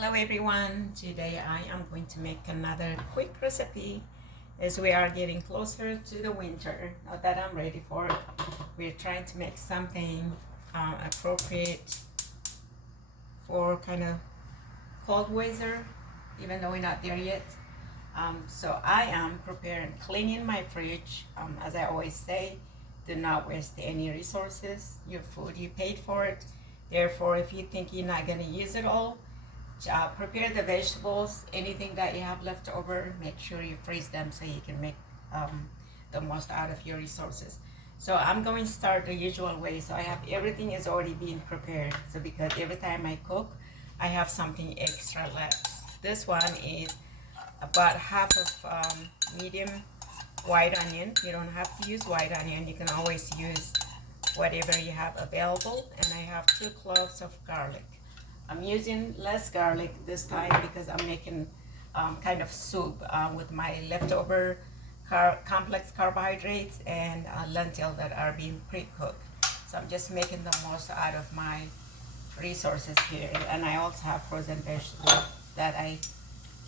Hello everyone, today I am going to make another quick recipe as we are getting closer to the winter. Not that I'm ready for it. We're trying to make something appropriate for kind of cold weather, even though we're not there yet. So I am preparing, cleaning my fridge. As I always say, do not waste any resources. Your food, you paid for it. Therefore, if you think you're not going to use it all, prepare the vegetables. Anything that you have left over, make sure you freeze them so you can make the most out of your resources. So I'm going to start the usual way. So I have everything is already being prepared. So because every time I cook, I have something extra left. This one is about half of medium white onion. You don't have to use white onion. You can always use whatever you have available. And I have 2 cloves of garlic. I'm using less garlic this time because I'm making kind of soup with my leftover complex carbohydrates and lentil that are being pre-cooked. So I'm just making the most out of my resources here. And I also have frozen vegetables that I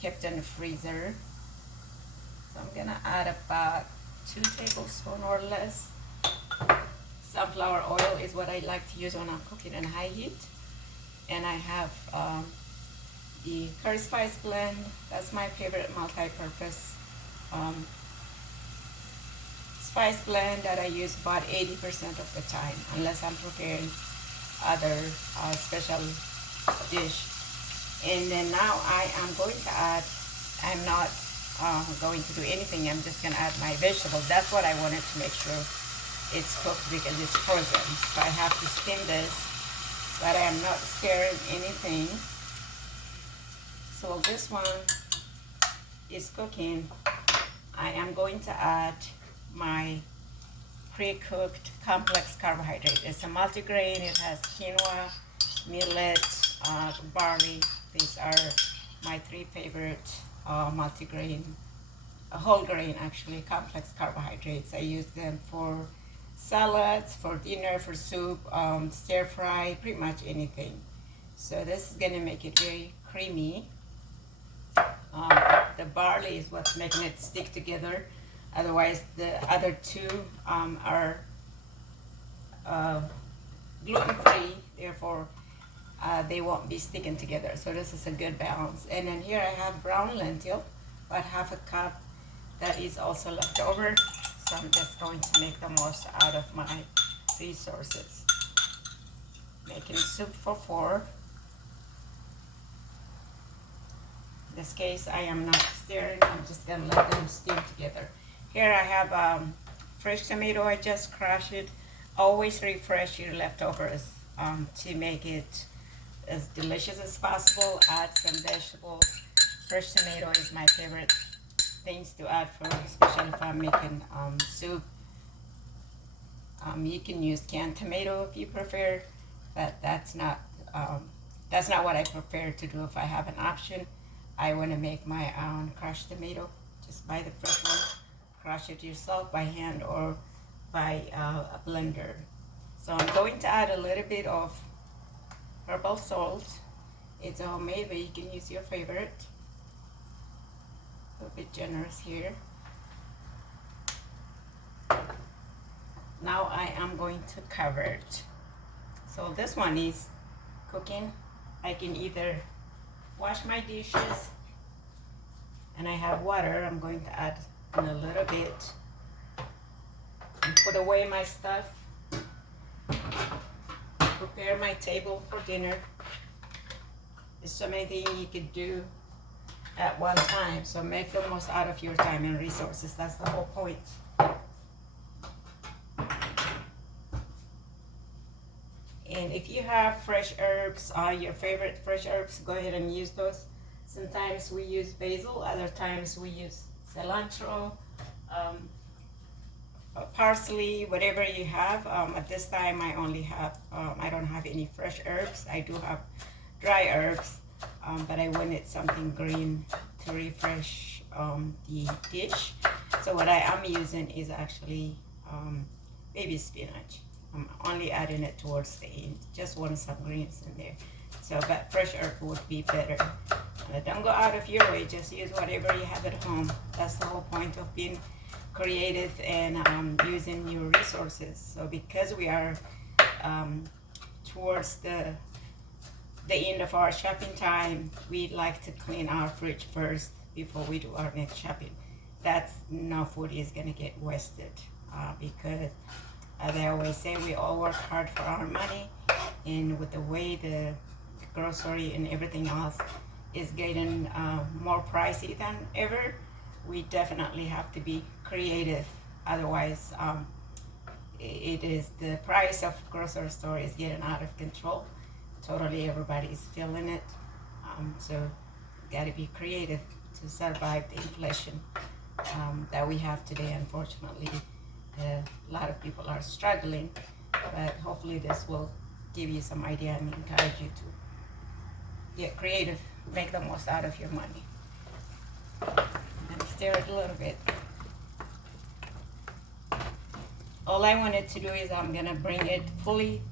kept in the freezer. So I'm gonna add about 2 tablespoons or less. Sunflower oil is what I like to use when I'm cooking in high heat. And I have the curry spice blend. That's my favorite multi-purpose spice blend that I use about 80% of the time, unless I'm preparing other special dish. And then now I am going to add, I'm not going to do anything, I'm just going to add my vegetables. That's what I wanted to make sure it's cooked because it's frozen. So I have to steam this, but I am not stirring anything. So this one is cooking. I am going to add my pre-cooked complex carbohydrate. It's a multigrain. It has quinoa, millet, barley. These are my 3 favorite multigrain, whole grain actually, complex carbohydrates. I use them for salads, for dinner, for soup, stir fry, pretty much anything. So this is going to make it very creamy. The barley is what's making it stick together. Otherwise, the other 2 are gluten-free. Therefore, they won't be sticking together. So this is a good balance. And then here I have brown lentil, about half a cup. That is also left over. So I'm just going to make the most out of my resources. Making soup for 4. In this case, I am not stirring. I'm just going to let them steam together. Here I have fresh tomato. I just crushed it. Always refresh your leftovers to make it as delicious as possible. Add some vegetables. Fresh tomato is my favorite things to add for, especially if I'm making soup. You can use canned tomato if you prefer, but that's not what I prefer to do. If I have an option, I want to make my own crushed tomato. Just buy the fresh one, crush it yourself by hand or by a blender. So I'm going to add a little bit of herbal salt. It's homemade, but you can use your favorite. A bit generous here. Now I am going to cover it. So this one is cooking. I can either wash my dishes, and I have water. I'm going to add in a little bit and put away my stuff. Prepare my table for dinner. There's so many things you could do at one time, so make the most out of your time and resources. That's the whole point. And if you have fresh herbs, your favorite fresh herbs, go ahead and use those. Sometimes we use basil, other times we use cilantro, parsley, whatever you have. At this time I only have, I don't have any fresh herbs. I do have dry herbs. But I wanted something green to refresh the dish. So what I am using is actually baby spinach. I'm only adding it towards the end. Just want some greens in there. So, but fresh herb would be better. Don't go out of your way. Just use whatever you have at home. That's the whole point of being creative and using your resources. So, because we are towards the end of our shopping time, we like to clean our fridge first before we do our next shopping. That's no food is gonna get wasted because as I always say, we all work hard for our money, and with the way the grocery and everything else is getting more pricey than ever, we definitely have to be creative. Otherwise, it is the price of grocery store is getting out of control. Totally, everybody's feeling it. So, gotta be creative to survive the inflation that we have today. Unfortunately, a lot of people are struggling, but hopefully, this will give you some idea and encourage you to get creative, make the most out of your money. And stir it a little bit. All I wanted to do is I'm gonna bring it fully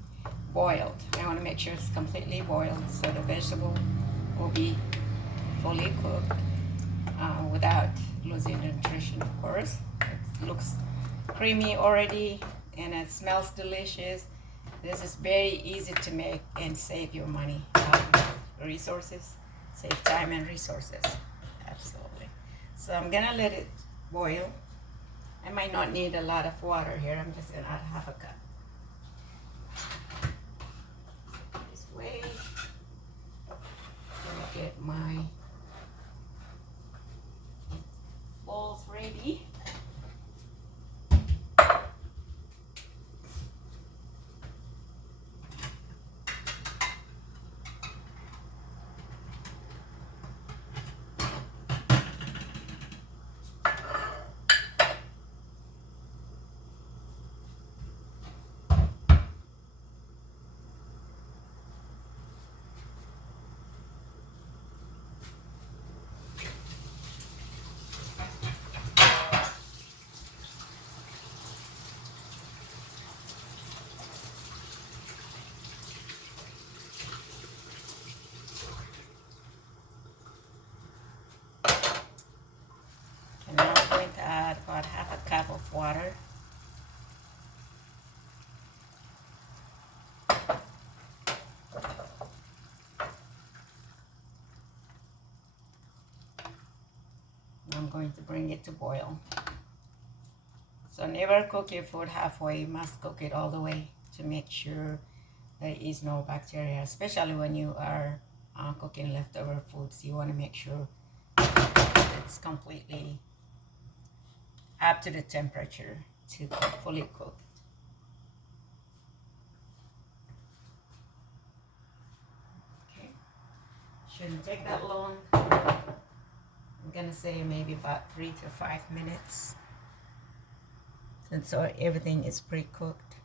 boiled. I want to make sure it's completely boiled so the vegetable will be fully cooked without losing the nutrition, of course. It looks creamy already and it smells delicious. This is very easy to make and save your money, resources, save time and resources. Absolutely. So I'm gonna let it boil. I might not need a lot of water here. I'm just gonna add half a cup. This way. Let me get my bowls ready. And now I'm going to add about half a cup of water. I'm going to bring it to boil. So never cook your food halfway. You must cook it all the way to make sure there is no bacteria, especially when you are cooking leftover foods. You want to make sure it's completely up to the temperature to fully cook. Okay, shouldn't take that long. I'm gonna say maybe about 3 to 5 minutes, since everything is pre-cooked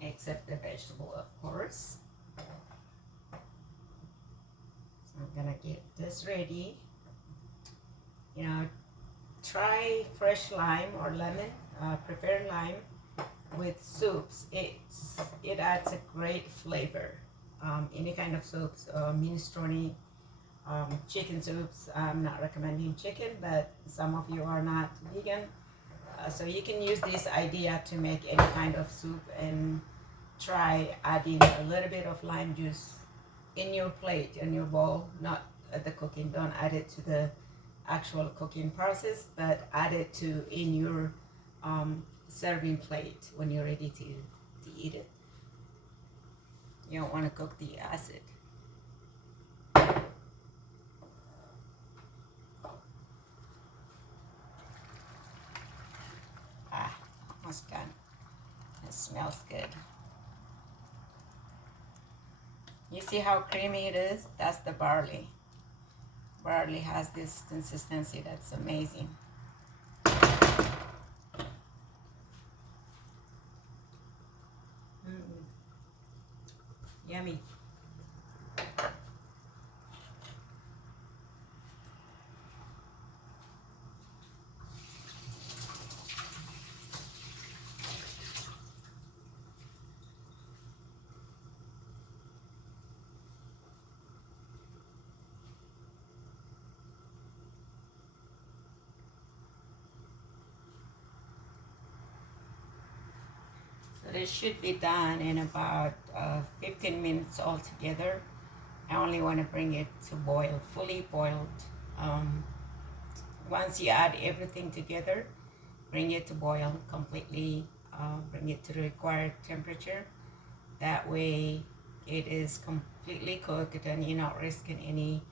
except the vegetable, of course. So I'm gonna get this ready. You know, try fresh lime or lemon. Prefer lime with soups. It adds a great flavor. Any kind of soups, minestrone, chicken soups. I'm not recommending chicken, but some of you are not vegan, so you can use this idea to make any kind of soup and try adding a little bit of lime juice in your plate, in your bowl, not at the cooking. Don't add it to the actual cooking process, but add it to in your serving plate when you're ready to eat it. You don't want to cook the acid. Almost done. It smells good. You see how creamy it is? That's the barley. Barley has this consistency that's amazing. Yummy. this should be done in about 15 minutes altogether. I only want to bring it to boil, fully boiled. Once you add everything together, bring it to boil completely, bring it to the required temperature. That way it is completely cooked and you're not risking any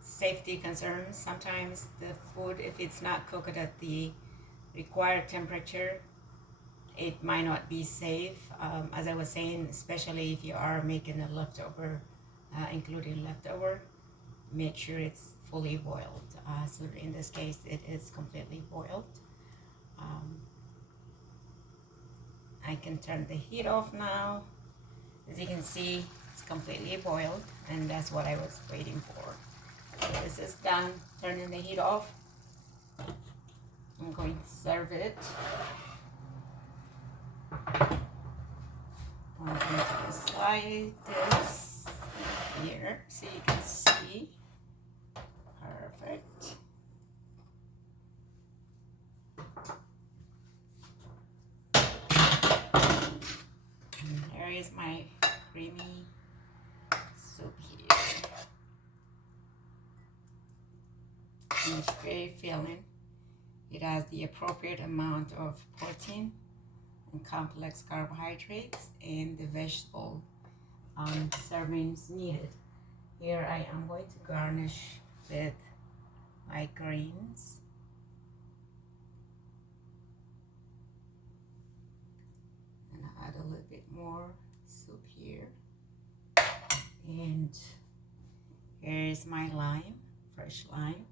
safety concerns. Sometimes the food, if it's not cooked at the required temperature, it might not be safe. As I was saying, especially if you are making a leftover, including leftover, make sure it's fully boiled. So in this case, it is completely boiled. I can turn the heat off now. As you can see, it's completely boiled, and that's what I was waiting for. So this is done. Turning the heat off. I'm going to serve it. I'm going to slide this here so you can see. Perfect. And here is my creamy soup here. And it's very filling. It has the appropriate amount of protein and complex carbohydrates and the vegetable servings needed. Here I am going to garnish with my greens. And add a little bit more soup here. And here is my lime, fresh lime.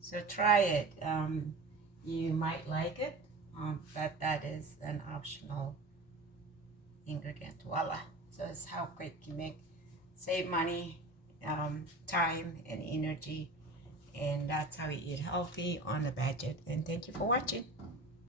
So try it. You might like it, but that is an optional ingredient. Voila. So it's how quick you make, save money, time and energy, and that's how you eat healthy on a budget. And thank you for watching.